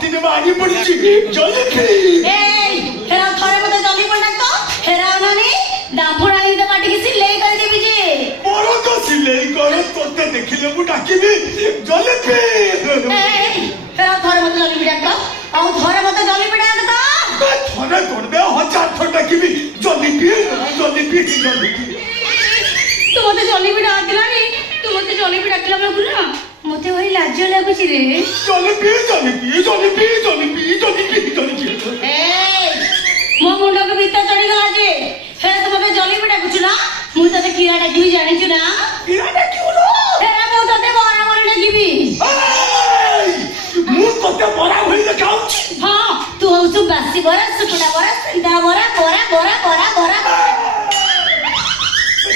ପାଟିରେ ବାହାରି ପଡିଛି ଜଲେପି। ଏଇ ହେରା ଥରେ ମତେ ଜଲ୍ଦି ପଡାକ ହେରା ନାନି ଦାଫୁଣାଣି ଦେ ପାଟିକି ସିଲେଇ କରି ଦେବି ଯେ ମୋର ତ ସିଲେଇ କର ତୋତେ ଦେଖିଲେ ମୁଁ ଡାକିବି ଜଲେପି। ଏଇ ହେରା ଥରେ ମତେ ଜଲ୍ଦି ଡାକ ଆଉ ଥରେ ମତେ ଜଲ୍ଦି ଡାକ ତ ଥରେ କରିବେ 1000 ଥର ଡାକିବି ଜଲେପି ଜଲେପି ଜଲେପି। ତୁ ମତେ ଜଲ୍ଦି ଡାକିଲାନି ତୁ ମତେ ଜଲ୍ଦି ଡାକିଲା ବେଳକୁ ନା ମତେ ଭାରି ଲାଜ ଲାଗୁଛି ରେ। ଜଲେପି ଜଲେପି ଜଲେପି ଜଲେପି ଜଲେପି ଜଲେପି। ଏଇ ମୋ ମୁଣ୍ଡକୁ ଭିତରେ ଚଢିଗଲା ଯେ ହେରା ତୁ ମତେ ଜଲ୍ଦି ଡାକୁଛୁ ନା ମୁଁ ତତେ କିରା ଡାକିବି ଜାଣିଛୁ ନା କିରା ଡାକିବୁଲୋ? ହେରା ମୁଁ ତତେ ବରା ବରା ଡାକିବି। ମୁଁ ତତେ ବରା ଭଳି ଦେଖାଉଛି। ହଁ ତୁ ହଉଛୁ ବାସି ବରା ଶୁକୁଟା ବରା ସିନ୍ଦା ବରା ବରା ବରା ବରା ବରା।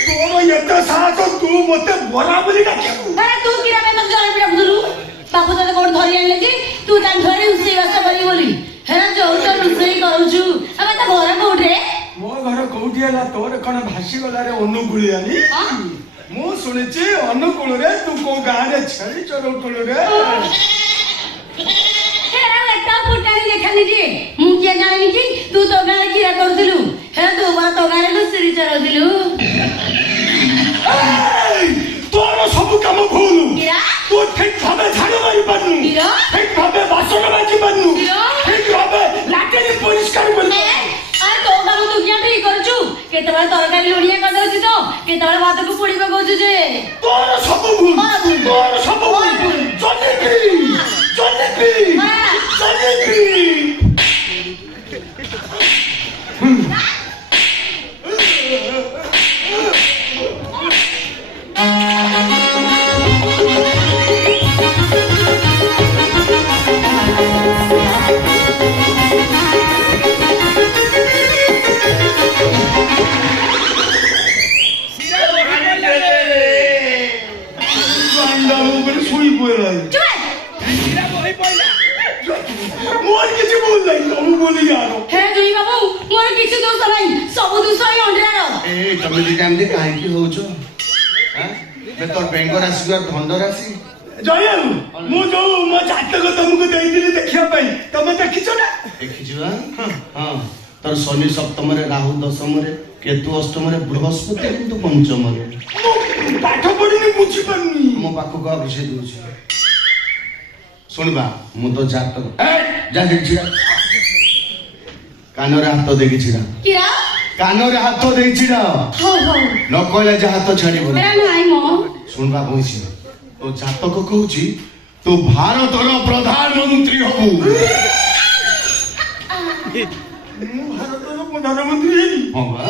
ତୋର ଏତେ ସାହସ ତୁ ମତେ ବରା ବୋଲି ଡାକିବୁ? ଆରେ ତୁ କିରା ପାଇଁ ମତେ ଜଲ୍ଦି ଡାକୁଥିଲୁ ବାବୁ ତତେ କୋଉଠି ଧରି ଆଣିଲେ କି ତୁ ତାଙ୍କ ଘରେ ରୋଷେଇ ବାସ କରିବି ବୋଲି ହେରା ଯୋଉ ତ ରୋଷେଇ କରୁଛୁ ଆମେ ତା ଘର କୋଉଠି ରେ? ମୋ ଘର କୋଉଠି ହେଲା ତୋର କଣ ଭାସିଗଲାରେ ଅନୁଗୁଳିଆନି? ହଁ? ମୁଁ ଶୁଣିଛି ଅନୁଗୁଳରେ ତୁ କୋଉ ଗାଁରେ ଛେଳି ଚରଉଥିଲୁ ରେ? ହେରା ଲେଖା ଫୁଟାଣି ଦେଖାନି ଯେ ମୁଁ କିଏ ଜାଣିନି କି ତୁ ତୋ ଗାଁରେ କିରା କରୁଥିଲୁ ହେରା ତୁ ପରା ତୋ ଗାଁରେ ଘୁଷୁରି ଚରଉଥିଲୁ। ତୋର ସବୁ କାମ ଭୁଲ। କିରା? ତୁ ଠିକ ଭାବେ ଝାଡୁ ମାରି ପାରୁନୁ, କିରା? ଠିକ ଭାବେ ବାସନ ମାଜି ପାରୁନୁ, କିରା? ଠିକ ଭାବେ ଲାଟିନ ପରିଷ୍କାର କରିପାରୁନୁ। ଆରେ ତୋ କାମ ତୁ କିଆ ଠିକ କରୁଛୁ କେତେବେଳେ ତରକାରୀ ଲୁଣିଆ କରିଦଉଛି ତ କେତେବେଳେ ଭାତକୁ ପୋଡି ପକଉଛୁ ଯେ ତୋର ସବୁ ଭୁଲ, ମୋର ଭୁଲ। ତୋର ସବୁ ମୋର ଭୁଲ। ଭୁଲ। ଜଲେପି ଜଲେପି ଜଲେପି। ମୋର କିଛି ଭୁଲ ନାହିଁ ସବୁ ଭୁଲି ଯାଅ। ହେ ଜୁଇ ବାବୁ ମୋର କିଛି ଦୋଷ ନାହିଁ ସବୁ ଦୋଷ ଏଇ ଅଣ୍ଡିରାର। ए तमे दिटा एमती काहे की होउछो हां बे तोर बेंग राशि और धंद राशि ଜୟଲ ମୁଁ ଯୋଉ ମୋ ଜାତକ ତମକୁ ଦେଇଥିଲି ଦେଖିବା ପାଇଁ ତମେ ଦେଖିଛ ନା? देखिछु हां तोर शनि सप्तम रे राहु दशम रे केतु अष्टम रे बृहस्पति किंतु पंचम रे ମୁଁ ପାଠ ପଢିନି ବୁଝି ପାରୁନି। मो पाखु का विषय दूची सुनबा मु तो जातक ए जा देखिरा कान रे हाथ देखि छिरा किरा कान रे हाथ देखि छिरा हो हो न कहले जा हाथ छाड़ी बोल मेरा नाही मो सुनबा कहछि तो जातक कहछि तो भारतर प्रधानमंत्री हबु ମୁଁ ଭାରତର ପ୍ରଧାନମନ୍ତ୍ରୀ ହେବି हां बा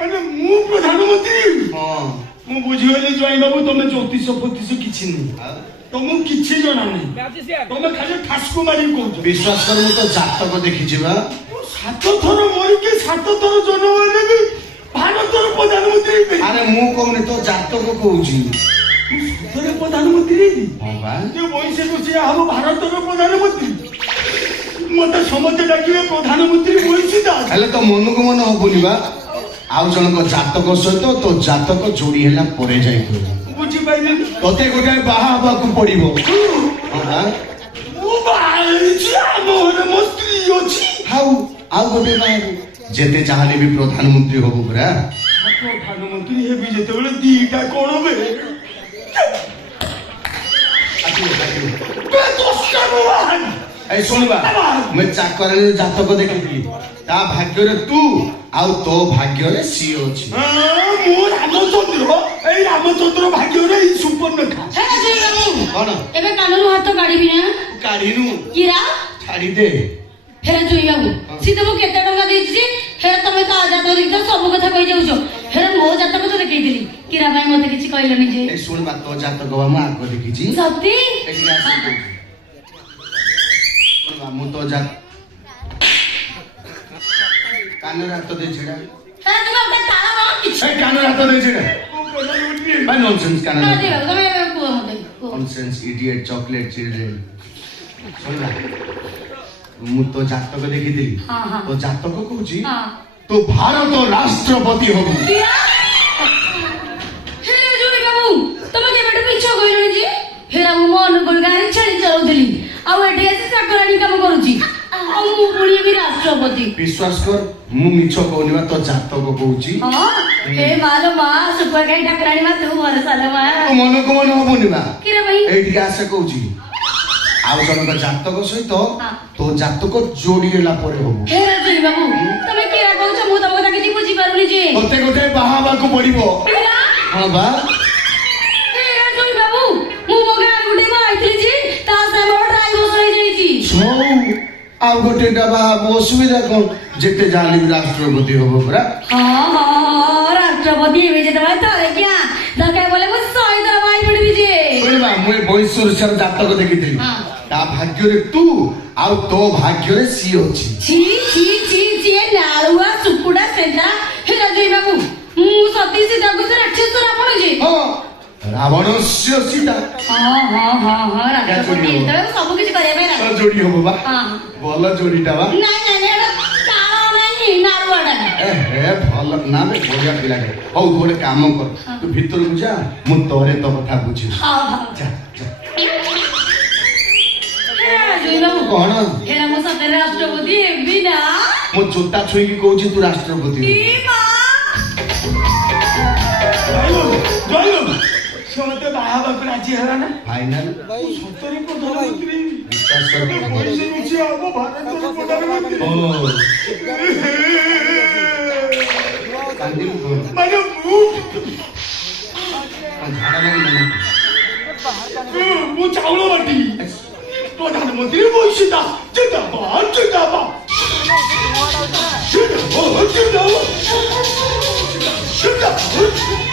ମାନେ ମୁଁ ପ୍ରଧାନମନ୍ତ୍ରୀ ହେବି? हां ମୁଁ ବୁଝିଗଲି ଜୟ ବାବୁ ତମେ ଜ୍ୟୋତିଷ ଫୋତିଷ କିଛି ନୁହେଁ ତମକୁ କିଛି ଜଣା ନାହିଁ ତମେ ଖାଲି ଠାସକୁ ମାରି କହୁଛ। विश्वास कर मु तो जातक देखि छिबा 7 ଥର ମରିକି 7 ଥର ଜନ୍ମ ହେଲେ ବି ଭାରତର ପ୍ରଧାନମନ୍ତ୍ରୀ ହେବି। अरे मु कहने तो जातक कहछि ମୁଁ ସତରେ ପ୍ରଧାନମନ୍ତ୍ରୀ ହେବି? हां बा ଯେ ବୈଶାଖ ସିଏ ହବ ଭାରତର ପ୍ରଧାନମନ୍ତ୍ରୀ। ମତେ ସମସ୍ତେ ଡାକିବେ ପ୍ରଧାନମନ୍ତ୍ରୀ ବୈଶୀ ଦାସ। हेले तो मन को मन हबुनी बा आउ जनक जातक सहित तो जातक जोड़ी हैला परे जाई तो ବୁଝିପାରିଲେନି? तते गोटे बाहा हबा को पड़िबो हां बा ମୁଁ ବାହା ହେଇଛି ଆମ ଘରେ ମୋ ସ୍ତ୍ରୀ ଅଛି। हाउ आउ गोटे बाहा जेते चाहले भी प्रधानमंत्री हबु परा ପ୍ରଧାନମନ୍ତ୍ରୀ ହେବି ଯେତେବେଳେ ଦିଟା କଣ ବେ ଦଶଟା ମୋବାଇଲ ए सुनबा मैं चाकर रे जातक देखि ता भाग्य रे तू आउ तो भाग्य रे सी अछि ମୁଁ ରାମଚନ୍ଦ୍ର ଏଇ ରାମଚନ୍ଦ୍ର ଭାଗ୍ୟରେ ଏଇ ସୁପର୍ଣ୍ଣଖା। ହେ ଜୁଇ ବାବୁ कोन ଏବେ କାନରୁ ହାତ କାଢିବି ନା काढिनु କିରା छाड़ी दे ହେରା ଜୁଇ ବାବୁ ସିଏ ତମକୁ କେତେ ଟଙ୍କା ଦେଇଛି ଯେ ହେରା ତମେ ତା ଜାତକ ଦେଖିଛ ସବୁ କଥା କହି ଯାଉଛ ହେରା ମୋ ଜାତକ ତ ଦେଖେଇଥିଲି କିରା ପାଇଁ ମତେ କିଛି କହିଲନି ଯେ ए सुन बा तो जातक बा मैं आको देखि छी ସତୀ एठी आसी सुन बा मु तो जा कान रे हाथ दे छिड़ा ହେରା ତମେ ଗୋଟେ ତାଳ ମାର କିଛି ए कान रे हाथ दे छिड़ा भाई नॉनसेंस कान ନା रे ଜୁଇ ବାବୁ ତମେ ଏବେ କୁହ ମତେ କୁହ नॉनसेंस इडियट चॉकलेट चिल्ड्रेन सुन बा मु तो जातक देखिଥିଲି हाँ, हाँ। तो जातक कहूची हाँ। तो भारत राष्ट्रपति हबु किया हेरा जोई बाबू तमे केबेट पिछ कहलनी जी हेरा मु मन गोल गाड़ी छाड़ी चलौथली आ एठी आसी चाकरानी काम ମୁଁ ପୁଣି ବି ରାଷ୍ଟ୍ରପତି। ବିଶ୍ୱାସ କର ମୁଁ ମିଛ କହୁନି ବା ତୋ ଜାତକ କହୁଛି। ହଁ ହେ ମାଲୋ ମା ସୁପର ଗାଈ ଠାକୁରାଣୀ ମା ତୁ ଭରସା ଲୋ ମା। ତୁ ମନକୁ ମନ ହବୁନି ବା କିରେ ଭାଇ ଏଇଠିକି ଆସେ କହୁଛି। ଆଉ ଜଣଙ୍କ ଜାତକ ସହିତ ତୋ ଜାତକ ଯୋଡି ହେଲା ପରେ ହବ। ହେ ରାଜୁଇ ବାବୁ ତମେ କିରା କହୁଛ ମୁଁ ତମ କଥା କିଛି ବୁଝିପାରୁନି ଯେ। ତତେ ଗୋଟେ ବାହା ହବାକୁ ପଡିବ। କିରା? ହଁ ବା ହେ ରାଜୁଇ ବାବୁ ମୁଁ ମୋ ଗାଁ ଗୋଟେ ବାହାଇଥିଲି ଯେ ତା ସାଙ୍ଗେ ମୋର ଡ୍ରାଇଭର୍ସ ହେଇଯାଇଛି। ହଉ ଆଉ ଗୋଟେ ବାହା ହବ ଅସୁବିଧା କଣ? ଯେତେ ଯାହାହେଲେ ବି ରାଷ୍ଟ୍ରପତି ହବ ପରା। ହଁ ହଁ ରାଷ୍ଟ୍ରପତି ହେବେ ଯେତେବେଳେ ଥରେ କିଆ ଦରକାର ବୋଲେ ମୁଁ 100 ଥର ବାହାଇ ପଡିବି ଯେ। ଶୁଣିବା ମୁଁ ଏ ବୈଶ୍ୱର ଜାତକ ଦେଖିଥିଲି। ହଁ। ତା ଭାଗ୍ୟରେ ତୁ ଆଉ ତୋ ଭାଗ୍ୟରେ ସିଏ ଅଛି। छी छी छी छी ନାଳୁଆ ସୁକୁଡା ସେଟା ହେ ରାଜୁଇ ବାବୁ ମୁଁ ସତୀ ସୀତାକୁ ସେ ରାକ୍ଷସ ରାବଣ ଯେ। ହଁ ରାବଣସ୍ୟ ସୀତା। ହଁ ହଁ ହଁ ହଁ ରାଷ୍ଟ୍ରପତି ଯେତେବେଳେ ସବୁ କିଛି କରିବା ପାଇଁ ତ ଯୋଡି ହବ ବା। ହଁ ଭଲ ଯୋଡିଟା ବା। ନାଇଁ ନାଇଁ ନାଇଁ ଏଟା କାଳ ନାଇଁ ନାଳୁଆଟା। ଏ ଭଲ ନା ବେ ବଢିଆ ପିଲାଟେ। ହଉ ତୁ ଗୋଟେ କାମ କର ତୁ ଭିତରକୁ ଯା ମୁଁ ତୋରେ ତୋ କଥା ବୁଝିବି। ହଁ ହଁ ଯା ଯା। ହେ ରାଜୁଇ ବାବୁ କଣ ଏରା ମୋ ସତରେ ରାଷ୍ଟ୍ରପତି ହେବି ନା। ମୋ ଜୋତା ଛୁଇଁକି କହୁଛି ତୁ ରାଷ୍ଟ୍ରପତି ଇ ହବୁ। ମା ଜୟଲୁ ସେ ମତେ ବାହା ହବାକୁ ରାଜି ହେଲା ନା? ଫାଇନାଲ ସତରେ ପ୍ରଧାନମନ୍ତ୍ରୀ ବିଶ୍ୱାସ କର। ପଇସା ମିଶି ହବ ଭାରତର ପ୍ରଧାନମନ୍ତ୍ରୀ। ଓ କାନ୍ଦିବୁ କଣ? ମାନେ ମୁଁ ଝାଡା ଲାଗିଲା ନା? ମୁଁ ଚାଉଳ ବାଟି ପ୍ରଧାନମନ୍ତ୍ରୀ ବୈଶିତା ଜିନ୍ଦାବାଦ ଜିନ୍ଦାବାଦ ଜିନ୍ଦାବାଦ ଜିନ୍ଦାବାଦ ଜିନ୍ଦାବାଦ